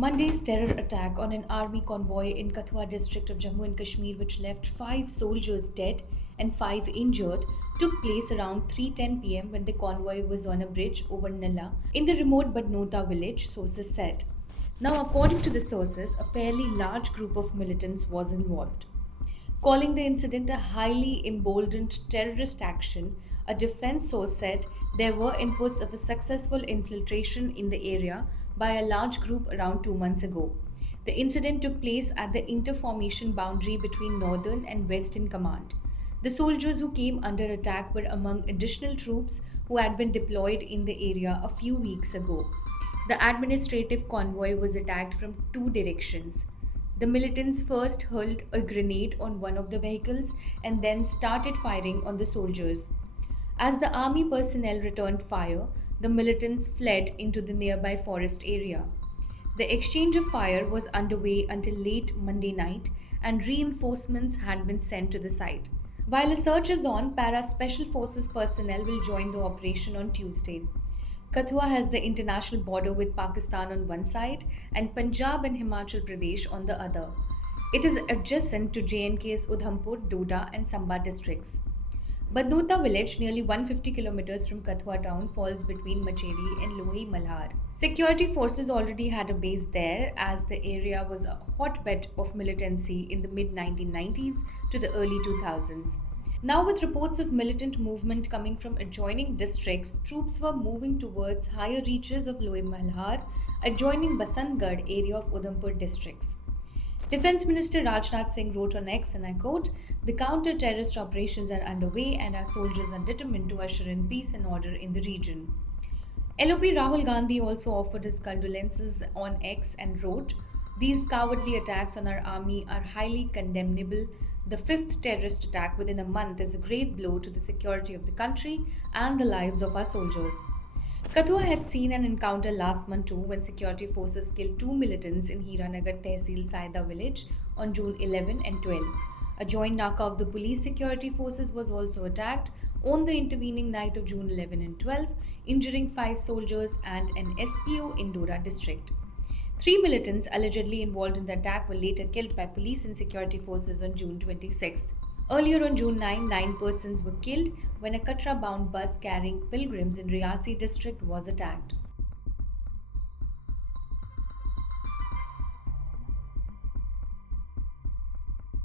Monday's terror attack on an army convoy in Kathua district of Jammu and Kashmir, which left 5 soldiers dead and 5 injured, took place around 3:10 p.m. when the convoy was on a bridge over Nalla in the remote Badnota village, sources said. Now, according to the sources, a fairly large group of militants was involved. Calling the incident a highly emboldened terrorist action, a defense source said there were inputs of a successful infiltration in the area by a large group around 2 months ago. The incident took place at the interformation boundary between Northern and Western Command. The soldiers who came under attack were among additional troops who had been deployed in the area a few weeks ago. The administrative convoy was attacked from two directions. The militants first hurled a grenade on one of the vehicles and then started firing on the soldiers. As the army personnel returned fire, the militants fled into the nearby forest area. The exchange of fire was underway until late Monday night, and reinforcements had been sent to the site. While a search is on, Para Special Forces personnel will join the operation on Tuesday. Kathua has the international border with Pakistan on one side and Punjab and Himachal Pradesh on the other. It is adjacent to J&K's Udhampur, Doda, and Samba districts. Badnota village, nearly 150 kilometers from Kathua town, falls between Macheri and Lohi Malhar. Security forces already had a base there as the area was a hotbed of militancy in the mid 1990s to the early 2000s. Now, with reports of militant movement coming from adjoining districts, troops were moving towards higher reaches of Lohi Malhar, adjoining Basantgarh area of Udhampur districts. Defense Minister Rajnath Singh wrote on X, and I quote, "The counter-terrorist operations are underway and our soldiers are determined to usher in peace and order in the region." LOP Rahul Gandhi also offered his condolences on X and wrote, "These cowardly attacks on our army are highly condemnable. The fifth terrorist attack within a month is a grave blow to the security of the country and the lives of our soldiers." Kathua had seen an encounter last month too when security forces killed two militants in Hiranagar Tehsil Saida village on June 11 and 12. A joint Naka of the police security forces was also attacked on the intervening night of June 11 and 12, injuring 5 soldiers and an SPO in Dora district. 3 militants allegedly involved in the attack were later killed by police and security forces on June 26th. Earlier on June 9, 9 persons were killed when a Katra bound bus carrying pilgrims in Riasi district was attacked.